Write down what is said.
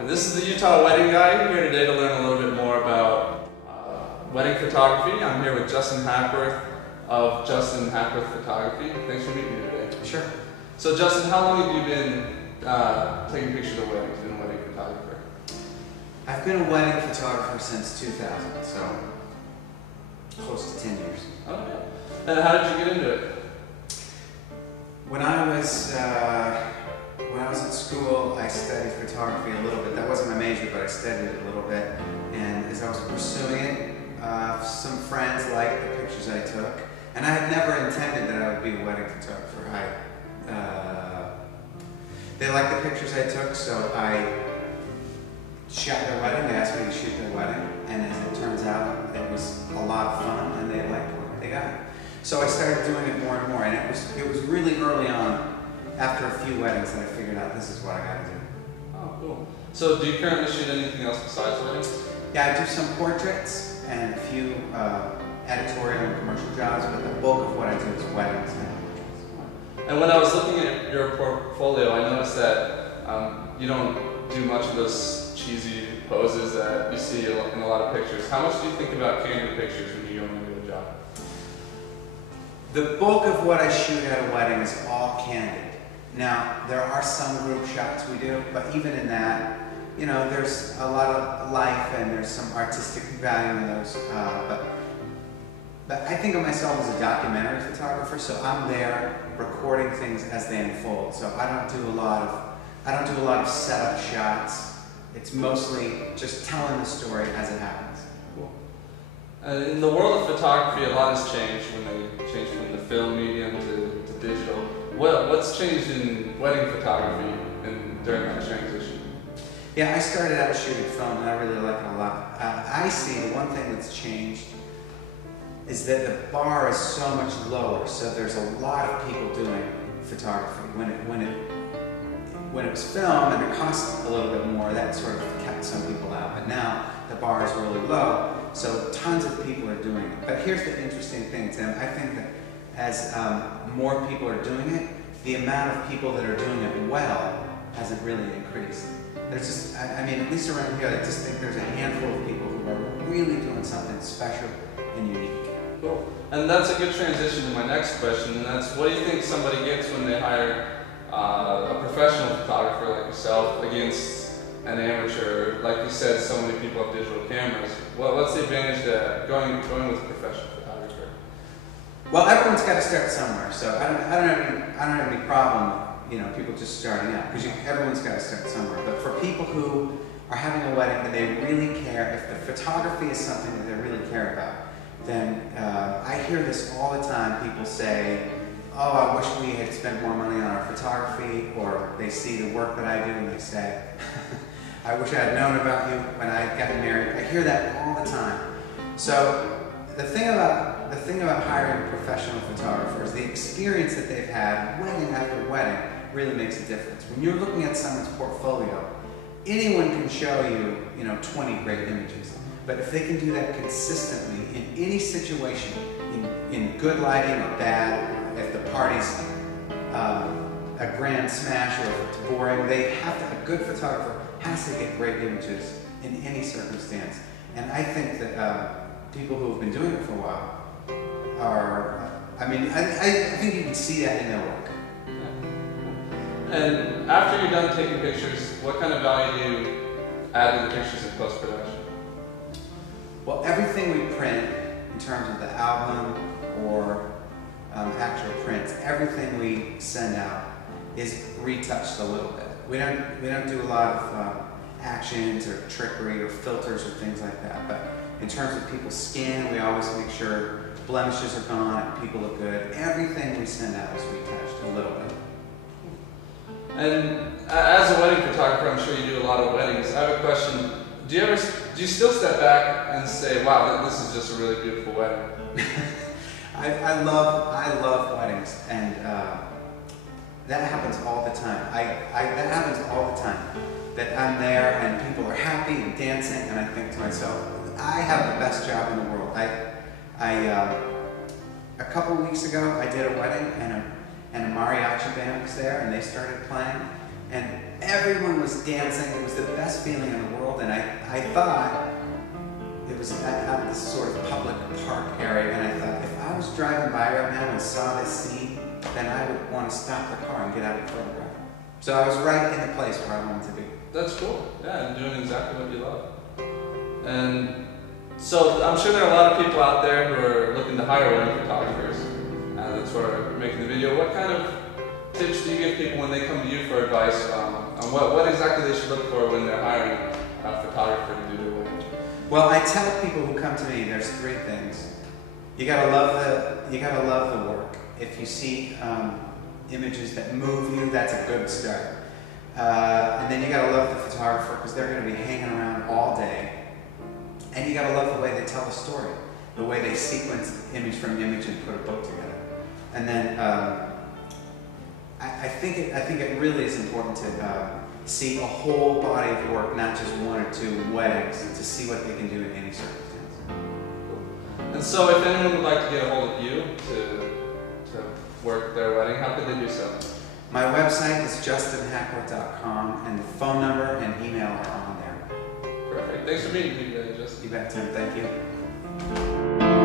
And this is the Utah Wedding Guy, here today to learn a little bit more about wedding photography. I'm here with Justin Hackworth of Justin Hackworth Photography. Thanks for meeting me today. Sure. So Justin, how long have you been taking pictures of weddings, been a wedding photographer? I've been a wedding photographer since 2000, so close to 10 years. Okay. And how did you get into it? When I was in school, I studied photography a little bit. That wasn't my major, but I studied it a little bit. And as I was pursuing it, some friends liked the pictures I took. And I had never intended that I would be a wedding photographer. They liked the pictures I took, so I shot their wedding. They asked me to shoot their wedding. And as it turns out, it was a lot of fun, and they liked what they got. So I started doing it more and more. And it was really early on, after a few weddings, that I figured out this is what I got to do. Oh, cool. So do you currently shoot anything else besides weddings? Yeah, I do some portraits and a few editorial and commercial jobs, but the bulk of what I do is weddings now. And when I was looking at your portfolio, I noticed that you don't do much of those cheesy poses that you see in a lot of pictures. How much do you think about candid pictures when you go into a job? The bulk of what I shoot at a wedding is all candid. Now, there are some group shots we do, but even in that, you know, there's a lot of life and there's some artistic value in those. But I think of myself as a documentary photographer, so I'm there recording things as they unfold. So I don't do a lot of setup shots. It's mostly just telling the story as it happens. Cool. In the world of photography, a lot has changed when they changed from the film medium to digital. What's changed in wedding photography during that transition? Yeah, I started out shooting film and I really like it a lot. I see the one thing that's changed is that the bar is so much lower, so there's a lot of people doing photography. When it was film and it cost a little bit more, that sort of kept some people out. But now the bar is really low, so tons of people are doing it. But here's the interesting thing, Tim. I think that as more people are doing it, the amount of people that are doing it well hasn't really increased. There's just, I mean, at least around here, I just think there's a handful of people who are really doing something special and unique. Cool. And that's a good transition to my next question, and that's, what do you think somebody gets when they hire a professional photographer like yourself against an amateur? Like you said, so many people have digital cameras. What's the advantage to going with a professional photographer? Well, everyone's got to start somewhere, so I don't have any problem, you know, people just starting out, because everyone's got to start somewhere. But for people who are having a wedding and they really care, if the photography is something that they really care about, then I hear this all the time. People say, oh, I wish we had spent more money on our photography, or they see the work that I do and they say, I wish I had known about you when I got married. I hear that all the time. So the thing about hiring a professional photographer is the experience that they've had wedding after wedding really makes a difference. When you're looking at someone's portfolio, anyone can show you, you know, 20 great images. But if they can do that consistently in any situation, in good lighting or bad, if the party's a grand smash or if it's boring, a good photographer has to get great images in any circumstance. And I think that people who have been doing it for a while I think you can see that in their work. And after you're done taking pictures, what kind of value do you add to the pictures in post-production? Well, everything we print in terms of the album or actual prints, everything we send out is retouched a little bit. We don't do a lot of actions or trickery or filters or things like that. But in terms of people's skin, we always make sure blemishes are gone and people look good. Everything we send out is retouched a little bit. And as a wedding photographer, I'm sure you do a lot of weddings. I have a question. Do you still step back and say, wow, this is just a really beautiful wedding? I love weddings, and that happens all the time. That happens all the time. That I'm there and people are happy and dancing, and I think to myself, I have the best job in the world. A couple of weeks ago, I did a wedding, and a mariachi band was there, and they started playing. and everyone was dancing. It was the best feeling in the world, and I thought, it was at this sort of public park area, and I thought, if I was driving by right now and saw this scene, then I would want to stop the car and get out and photograph. So I was right in the place where I wanted to be. That's cool. Yeah, and doing exactly what you love. And so I'm sure there are a lot of people out there who are looking to hire wedding photographers. That's why we're making the video. What kind of tips do you give people when they come to you for advice on what exactly they should look for when they're hiring a photographer to do their wedding? Well, I tell people who come to me, there's three things. You gotta love the work. If you see images that move you, that's a good start. And then you gotta love the photographer because they're gonna be hanging around all day. And you gotta love the way they tell the story, the way they sequence image from image and put a book together. And then I think it really is important to see a whole body of work, not just one or two weddings, to see what they can do in any circumstance. And so if anyone would like to get a hold of you to work their wedding, how could they do so? My website is justinhackworth.com, and the phone number and email are on there. Perfect. Thanks for meeting me today, Justin. You bet, Tim. Thank you.